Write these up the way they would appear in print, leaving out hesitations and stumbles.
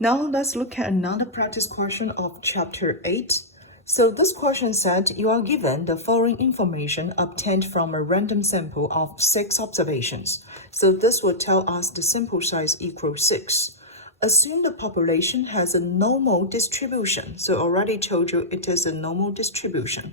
Now let's look at another practice question of chapter 8. So this question said you are given the following information obtained from a random sample of 6 observations. So this will tell us the sample size equals 6. Assume the population has a normal distribution. So already told you it is a normal distribution.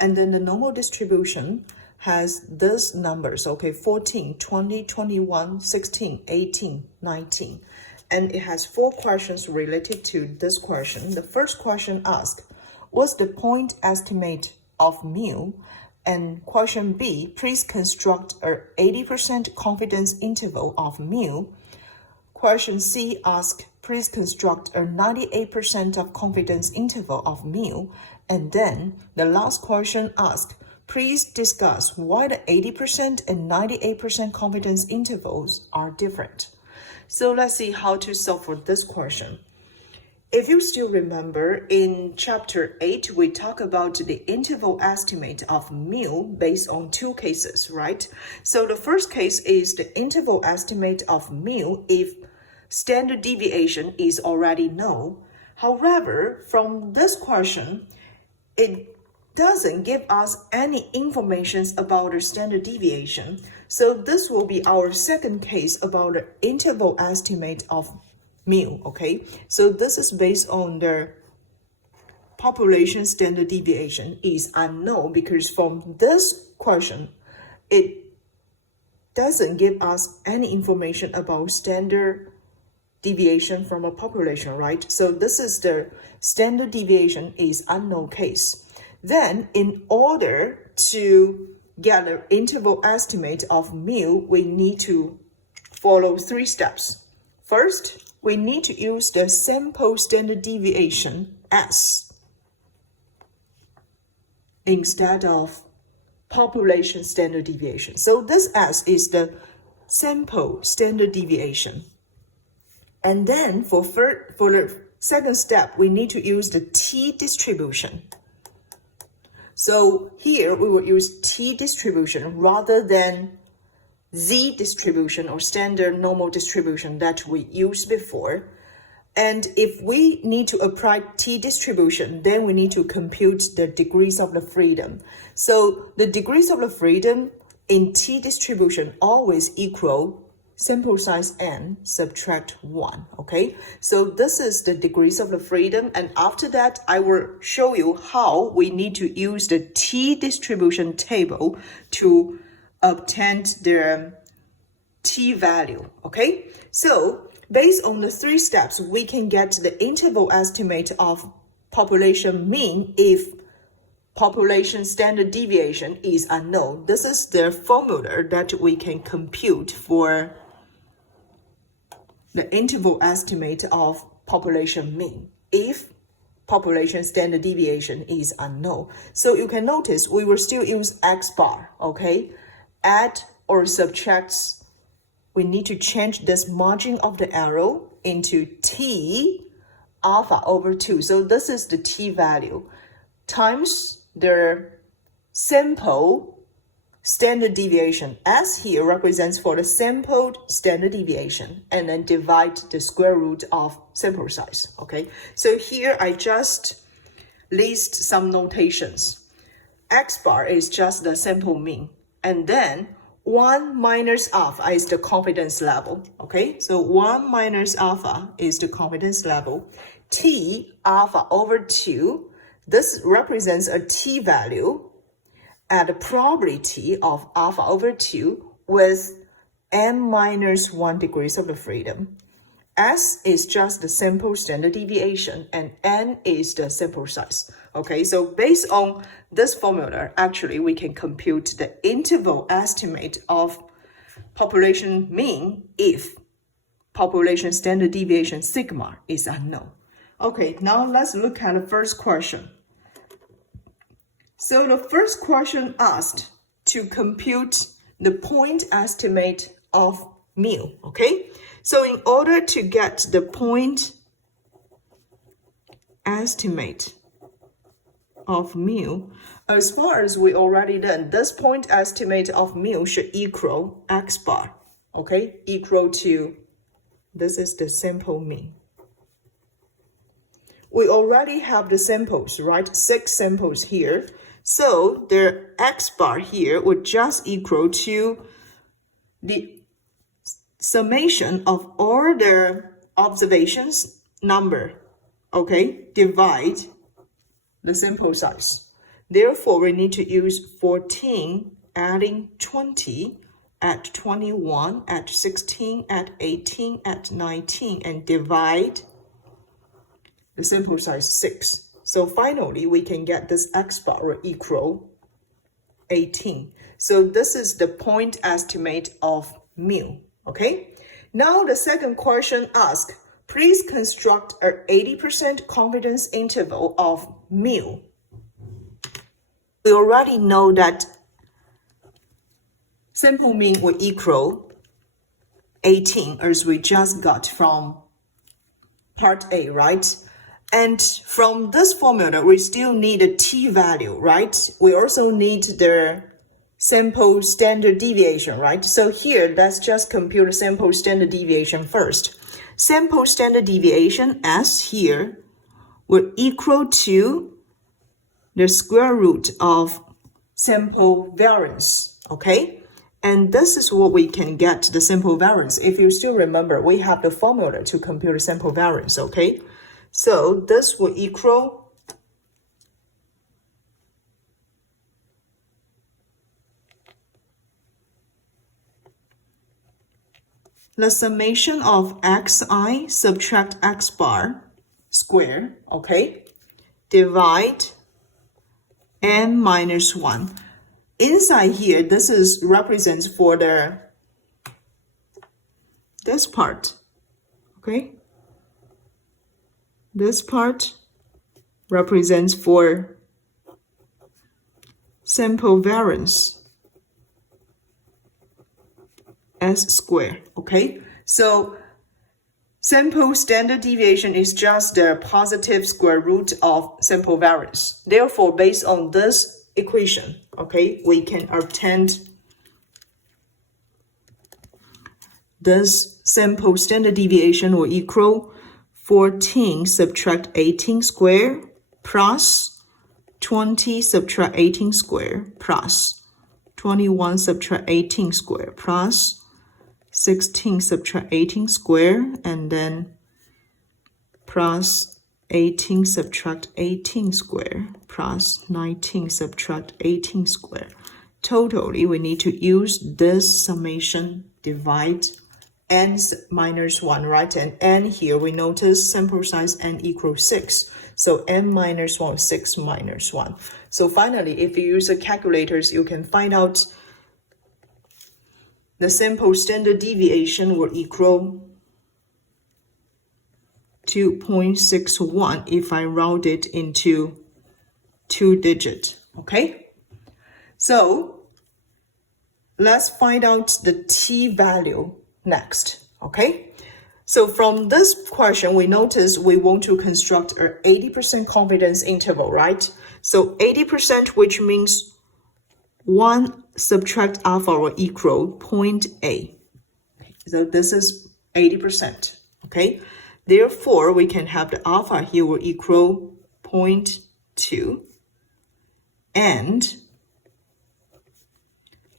And then the normal distribution has these numbers, okay, 14, 20, 21, 16, 18, 19. And it has 4 questions related to this question. The first question asks, what's the point estimate of mu? And question B, please construct a 80% confidence interval of mu. Question C asks, please construct a 98% of confidence interval of mu. And then the last question asks, please discuss why the 80% and 98% confidence intervals are different. So let's see how to solve for this question. If you still remember, in chapter 8, we talk about the interval estimate of mu based on 2 cases, right? So the first case is the interval estimate of mu if standard deviation is already known. However, from this question, it doesn't give us any information about the standard deviation. So this will be our second case about the interval estimate of mu, okay? So this is based on the population standard deviation is unknown, because from this question, it doesn't give us any information about standard deviation from a population, right? So this is the standard deviation is unknown case. Then in order to get the interval estimate of mu, we need to follow 3 steps. First, we need to use the sample standard deviation S instead of population standard deviation. So this S is the sample standard deviation. And then for the second step, we need to use the T distribution. So here we will use T distribution rather than Z distribution or standard normal distribution that we used before. And if we need to apply T distribution, then we need to compute the degrees of the freedom. So the degrees of the freedom in T distribution always equal sample size n subtract 1, okay? So this is the degrees of the freedom, and after that, I will show you how we need to use the T distribution table to obtain the T value, okay? So based on the 3 steps, we can get the interval estimate of population mean if population standard deviation is unknown. This is the formula that we can compute for the interval estimate of population mean if population standard deviation is unknown. So you can notice we will still use X bar, okay? Add or subtract, we need to change this margin of the arrow into T alpha over 2. So this is the T value times the sample standard deviation. S here represents for the sampled standard deviation, and then divide the square root of sample size, okay? So here I just list some notations. X bar is just the sample mean, and then 1 minus alpha is the confidence level, okay? So 1 minus alpha is the confidence level. T alpha over 2, this represents a T value at a probability of alpha over 2 with n minus 1 degrees of the freedom. S is just the sample standard deviation, and n is the sample size. Okay, so based on this formula, actually we can compute the interval estimate of population mean if population standard deviation sigma is unknown. Okay, now let's look at the first question. So the first question asked to compute the point estimate of mu, okay? So in order to get the point estimate of mu, as far as we already done, this point estimate of mu should equal X bar, okay? Equal to, this is the sample mean. we already have the samples, right? 6 samples here. So the X bar here would just equal to the summation of all the observations number, okay, divide the sample size. Therefore, we need to use 14 adding 20 at 21, at 16, at 18, at 19, and divide the sample size 6. So finally, we can get this X bar equal 18. So this is the point estimate of mu, okay? Now the second question asks, please construct an 80% confidence interval of mu. We already know that sample mean will equal 18 as we just got from part A, right? And from this formula, we still need a t-value, right? We also need the sample standard deviation, right? So here, let's just compute the sample standard deviation first. Sample standard deviation, S here, will equal to the square root of sample variance, okay? And this is what we can get the sample variance. If you still remember, we have the formula to compute the sample variance, okay? So this will equal the summation of xi subtract x bar square, okay, divide n minus 1. Inside here, this is represents for this part, okay? This part represents for sample variance S squared, okay? So sample standard deviation is just the positive square root of sample variance. Therefore, based on this equation, okay, we can obtain this sample standard deviation will equal 14 subtract 18 square plus 20 subtract 18 square plus 21 subtract 18 square plus 16 subtract 18 square and then plus 18 subtract 18 square plus 19 subtract 18 square. Totally, we need to use this summation divide n minus 1, right? And n here, we notice sample size n equals 6. So n minus 1, 6 minus 1. So finally, if you use the calculators, you can find out the sample standard deviation will equal 2.61 if I round it into 2-digit, okay? So let's find out the t-value next, okay? So from this question, we notice we want to construct an 80% confidence interval, right? So 80%, which means 1 subtract alpha will equal 0.8. So this is 80%, okay? Therefore, we can have the alpha here will equal 0.2 and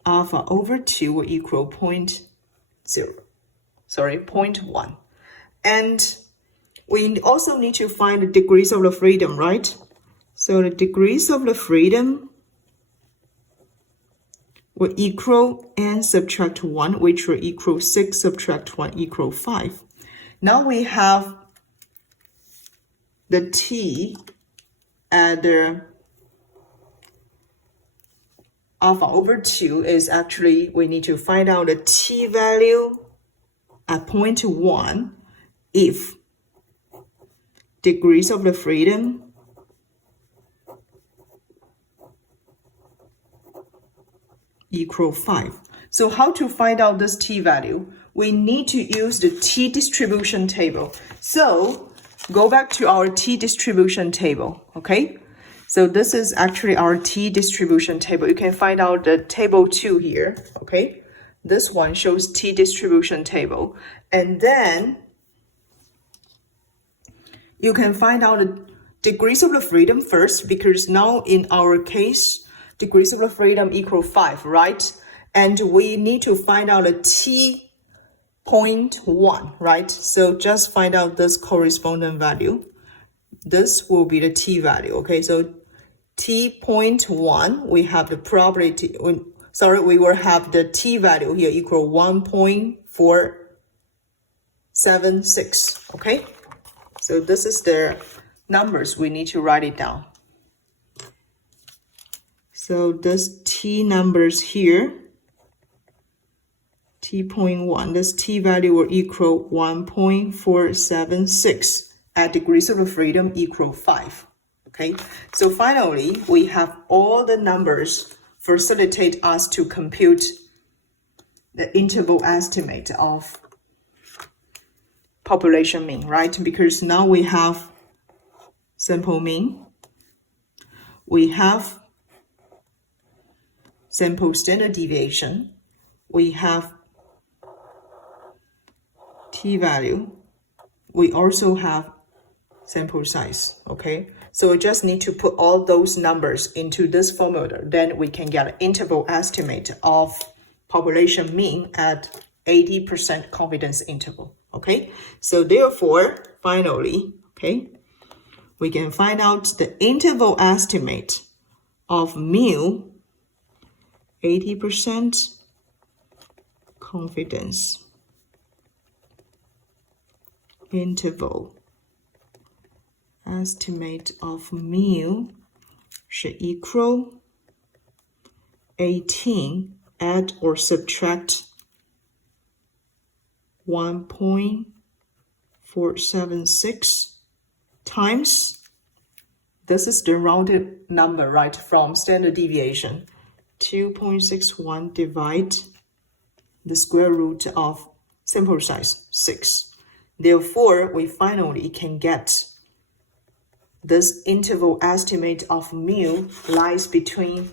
alpha over 2 will equal 0.1. And we also need to find the degrees of the freedom, right? So the degrees of the freedom will equal n subtract 1, which will equal 6 subtract 1 equal 5. Now we have the t at the alpha over 2 is actually, we need to find out the t value at 0.1 if degrees of the freedom equal 5. So how to find out this t value? We need to use the t distribution table. So go back to our t distribution table, okay? So this is actually our t distribution table. You can find out the table 2 here, okay? This one shows t distribution table. And then you can find out the degrees of the freedom first, because now in our case, degrees of the freedom equal 5, right? And we need to find out a t.1, right? So just find out this corresponding value. This will be the t value, okay? So t.1, we have the probability, we will have the t value here equal 1.476, okay? So this is the numbers, we need to write it down. So this t numbers here, t.1, this t value will equal 1.476 at degrees of the freedom equal 5. Okay, so finally, we have all the numbers facilitate us to compute the interval estimate of population mean, right? Because now we have sample mean, we have sample standard deviation, we have t-value, we also have sample size, okay? So we just need to put all those numbers into this formula, then we can get an interval estimate of population mean at 80% confidence interval, okay? So therefore, finally, okay, we can find out the interval estimate of mu 80% confidence interval estimate of mu should equal 18, add or subtract 1.476 times, this is the rounded number, right, from standard deviation, 2.61 divide the square root of sample size 6. Therefore, we finally can get this interval estimate of mu lies between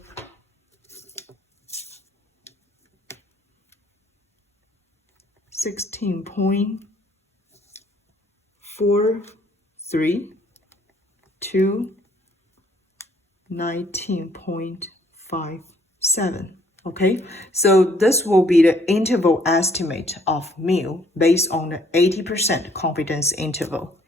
16.43 to 19.57. Okay, so this will be the interval estimate of mu based on the 80% confidence interval.